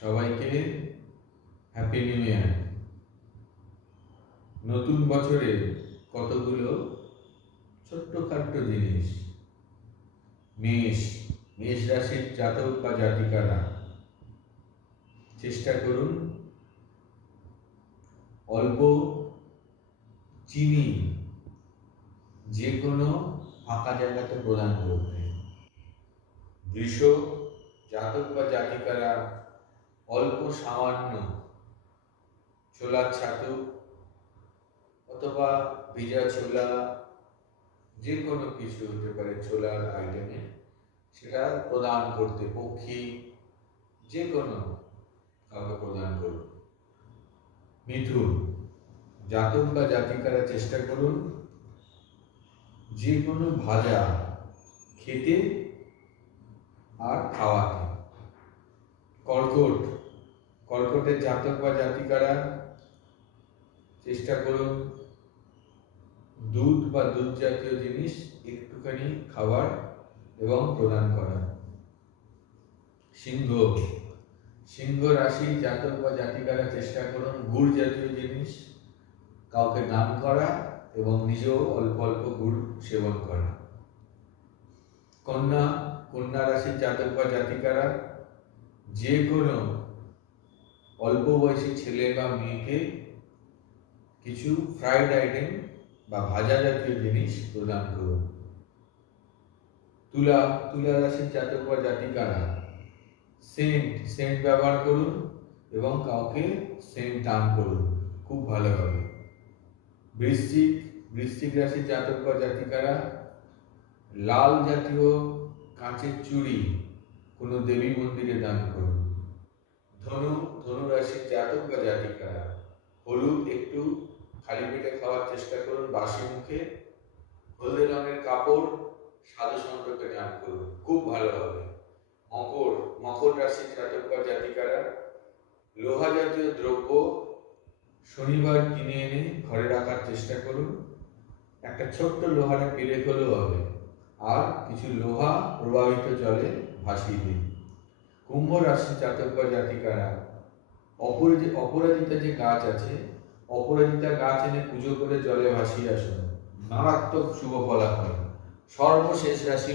সবাইকে happy new year. নতুন বছরে কতগুলো ছোট্টখাট্ট জিনিস মেষ মেষ রাশির জাতক বা জাতিকারা চেষ্টা করুন অল্প চিনি যে কোনো ফাঁকা জায়গাতে প্রদান করতে। বৃষ জাতক বা জাতিকারা অল্প সামান্য ছোলার ছাতু অথবা ভিজা ছোলা, যে কোনো কিছু হতে পারে ছোলার আইটেমে, সেটা প্রদান করতে। পক্ষী যে কোনো কাউকে প্রদান করুন। মিথুন জাতক বা জাতিকারা চেষ্টা করুন যে কোনো ভাজা খেতে আর খাওয়াতে। কর্কটের জাতক বা জাতিকারা চেষ্টা করুন দুধ বা দুধ জাতীয় জিনিস একটুখানি খাবার এবং প্রদান করা। সিংহ রাশির জাতক বা জাতিকারা চেষ্টা করুন গুড় জাতীয় জিনিস কাউকে দান করা এবং নিজেও অল্প অল্প গুড় সেবন করা। কন্যা রাশির জাতক বা জাতিকারা যে কোনো অল্প বয়সী ছেলে বা মেয়েকে কিছু ফ্রাইড আইটেম বা ভাজা জাতীয় জিনিস প্রদান করুন। তুলা রাশির জাতক বা জাতিকারা সেন্ট ব্যবহার করুন এবং কাউকে সেন্ট দান করুন, খুব ভালো হবে। বৃশ্চিক রাশির জাতক বা জাতিকারা লাল জাতীয় কাঁচের চুড়ি কোনো দেবী মন্দিরে দান করুন। ধনু রাশির জাতক বা জাতিকারা হলুদ একটু খালি পেটে খাওয়ার চেষ্টা করুন, বাসি মুখে। হলদে রঙের কাপড় সাধু সন্তকে দান করুন, খুব ভালো হবে। মকর রাশির জাতক বা জাতিকারা লোহা জাতীয় দ্রব্য শনিবার কিনে এনে ঘরে রাখার চেষ্টা করুন। একটা ছোট্ট লোহার পেরেক হলেও হবে, আর কিছু লোহা প্রবাহিত জলে ভাসিয়ে দিন। কুম্ভ রাশির জাতক বা জাতিকারা অপরাজিতা যে গাছ আছে, অপরাজিতা গাছ এনে পুজো করে জলে ভাসিয়ে আসুন, মারাত্মক শুভ ফলাফল। সর্বশেষ রাশি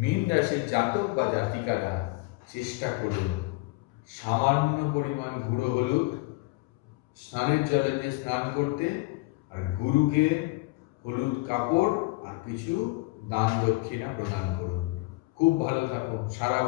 মীন রাশির জাতক বা জাতিকারা চেষ্টা করুন সামান্য পরিমাণ গুঁড়ো হলুদ স্নানের জলে দিয়ে স্নান করতে, আর গুরুকে হলুদ কাপড় আর কিছু দান দক্ষিণা প্রদান করুন। খুব ভালো থাকুন। সারা